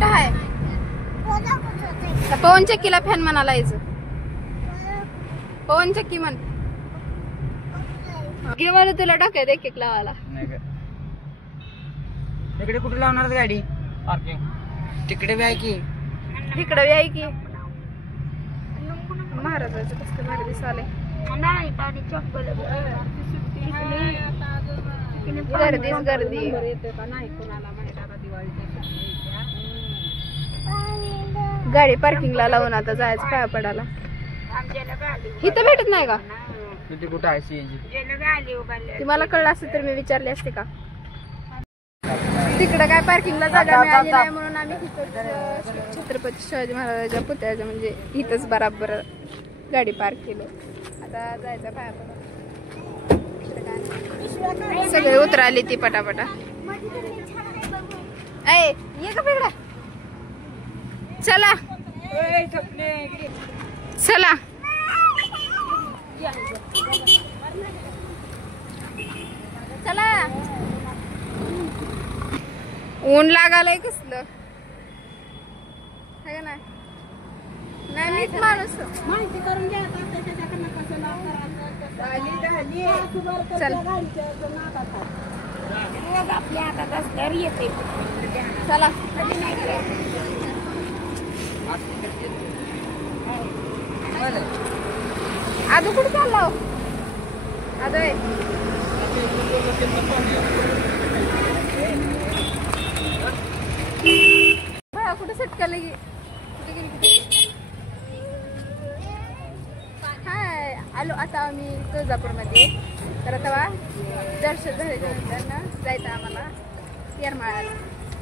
कुठं आहे? पवन चक्कीला फॅन म्हणाला यायचं. पवन चक्की म्हण. घे मला तुला टाकायत एक एक लावायला. इकडे कुठे लावणार गाडी? पार्किंग तिकडे बी आहे की इकडे बी आहे की. महाराजाचं कसं भारी दिसाले. गर्दीच गर्दी. गाडी पार्किंगला लावून आता जायचं पाया पडायला. इथं भेटत नाही का? कुठं आहे सीएनजी? ती मला कळलं असतं तर मी विचारले असते का. तिकडं काय पार्किंगला जागा मिळाली नाही म्हणून आम्ही छत्रपती शिवाजी महाराजांच्या पुतळ्याच्या म्हणजे इथंच बराबर गाडी पार्क केली. आता जायचं पाया पडा. सगळे उतराली ती पटापटा. ऐ ये का वेगळा. चला चला चला. ऊन लागालय कसलं नाही. मीच माणूस माहिती करून घ्या. चल आपल्या हातात असल्यावर येते. चला. आदू कुठे चालला? आदू भया कुठे सटका लगी. कुठे गेली? हाय आलो आता आम्ही तुळजापूरमध्ये. तर आता दर्शन झाल्याच्या नंतर जायचं आम्हाला येरमाळ्याला.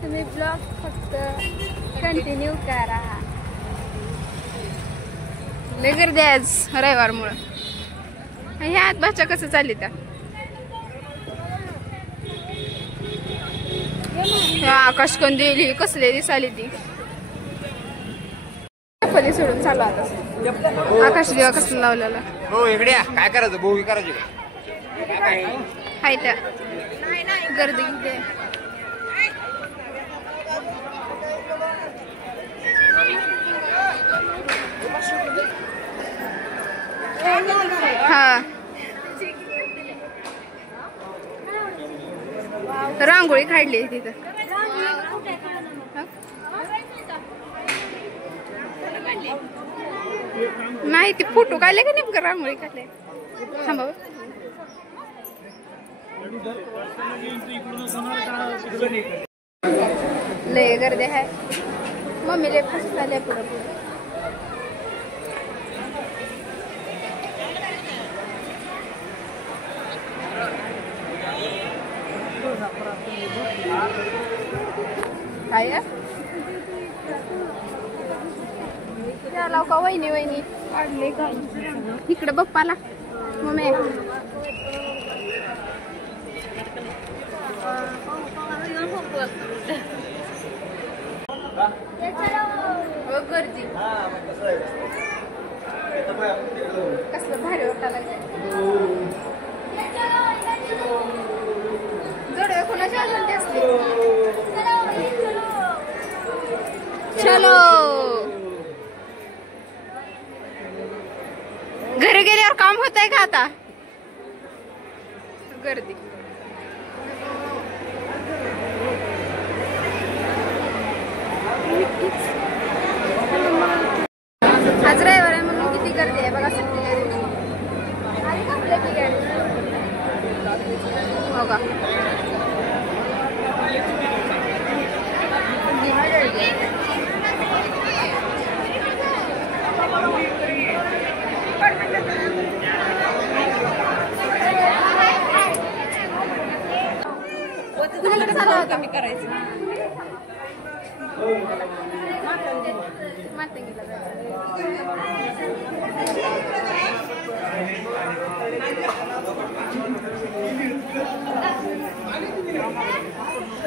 तुम्ही ब्लॉग फक्त कंटिन्यू करा. लय गर्दी आज रविवारमुळं. ह्या आत भाषा कसं चालली त्या आकाश कंदील कसले दिसाली ती. फली सोडून चालू आता. आकाश दिवा कसं लावलेला. हो इकडे काय करायचं? बोवी करायची हाय त्या गर्दी किती. हा रांगोळी काढली तिथं. नाही ती फोटो काढले का नेमकं रांगोळी काढले. थांबा लय गर्दी आहे. मम्मीला फसत आल्या पुढं पुढं. काय लाव का वहिनी वहिनी काढले का इकडे बप्पाला मम्मी. गर्दी कसलं भारी वाटायला जोडवे कोणाच्या अजून असते. चलो घरी गेल्यावर काम होत आहे का आता. गर्दी आज रविवार आहे म्हणून किती गर्दी आहे बघा. सुट्टीच्या दिवशी हो का. कमी करायचं.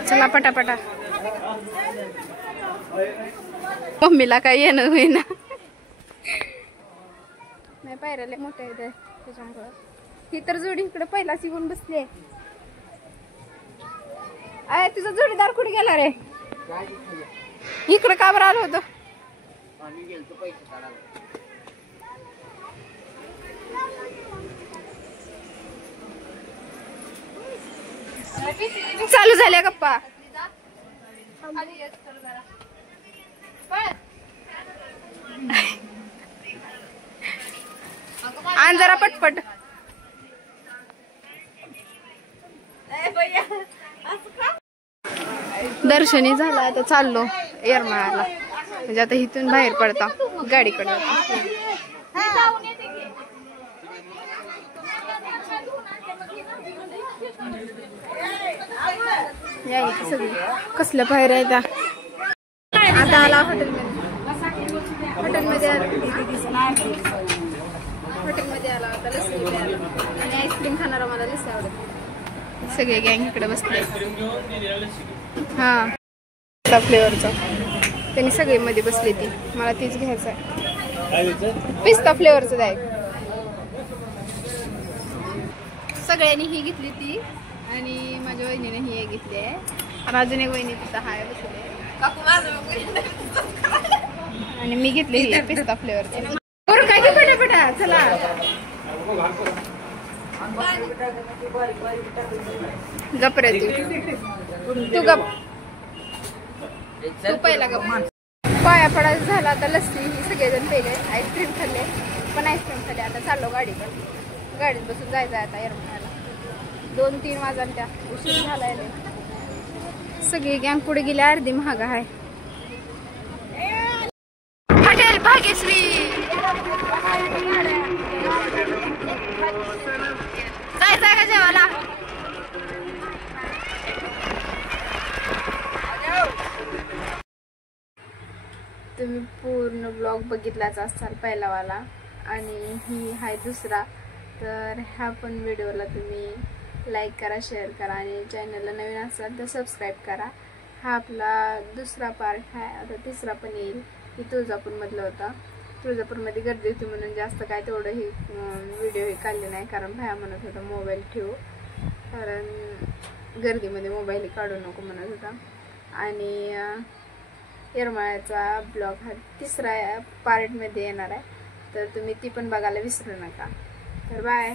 चला पटापटा. मम्मीला काही येणं होईना. नाही पायऱ्याला मोठ्या इथे त्याच्यामुळं. ही तर जोडी इकडे पहिलाच येऊन बसली. अय तुझा जोडीदार कुठे गेला रे? इकडे का बरं आलो होतो? आम्ही गेलतो पैसे काढायला. चालू झाल्या गप्पा. आण जरा पटपट. दर्शनी झाला आता चाललो येरमाळ्याला. म्हणजे आता इथून बाहेर पडता गाडीकडे. सगळी कसल्या पायऱ्या आहेत आता. आला हॉटेलमध्ये आला होता. लस्सी आणि आईस्क्रीम खाणार. मला लस्सी आवडत. सगळे गँग इकडे बसले. हा फ्लेवरचा त्यांनी सगळे मध्ये बसली ती. मला तीच घ्यायचं आहे. पिस्ता फ्लेवरचं द्याय. सगळ्यांनी ही घेतली ती आणि माझ्या वहिनीने ही घेतली आहे. आणि अजून एक वहिनी तिथं हाय बसले. आणि मी घेतली ही पिस्ता फ्लेवरची. बरं काय की पटापटा चला. गप रे तू गप. तू पहिला गप. पाया पडायचं झाला आता. लस्सी ही सगळेजण पेले. आईस्क्रीम खाल्ले पण आईस्क्रीम खाल्ले. आता चाललो गाडीकडे. गाडीत बसून जायचं आता येरमाळ्याला. 2-3 वाजता उशीर झालाय. सगळी गँग पुढे गेली. अर्धी महाग आहे. हॉटेल भाग्यश्री. जायचं का जेवायला? तुम्ही पूर्ण ब्लॉग बघितलाच असाल पहिलावाला. आणि ही हाय दुसरा. तर ह्या पण व्हिडिओला तुम्ही लाईक करा, शेअर करा आणि चॅनलला नवीन असाल तर सबस्क्राईब करा. हा आपला दुसरा पार्ट आहे. आता तिसरा पण येईल. ही तुळजापूरमधला होता. तुळजापूरमध्ये गर्दी होती म्हणून जास्त काय तेवढं ही व्हिडिओ हे काढले नाही. कारण भया म्हणत होता मोबाईल ठेवू. कारण गर्दीमध्ये मोबाईल काढू नको म्हणत होता. आणि येरमाळ्याचा ब्लॉग हा तिसरा पार्टमध्ये येणार आहे. तर तुम्ही ती पण बघायला विसरू नका. तर बाय.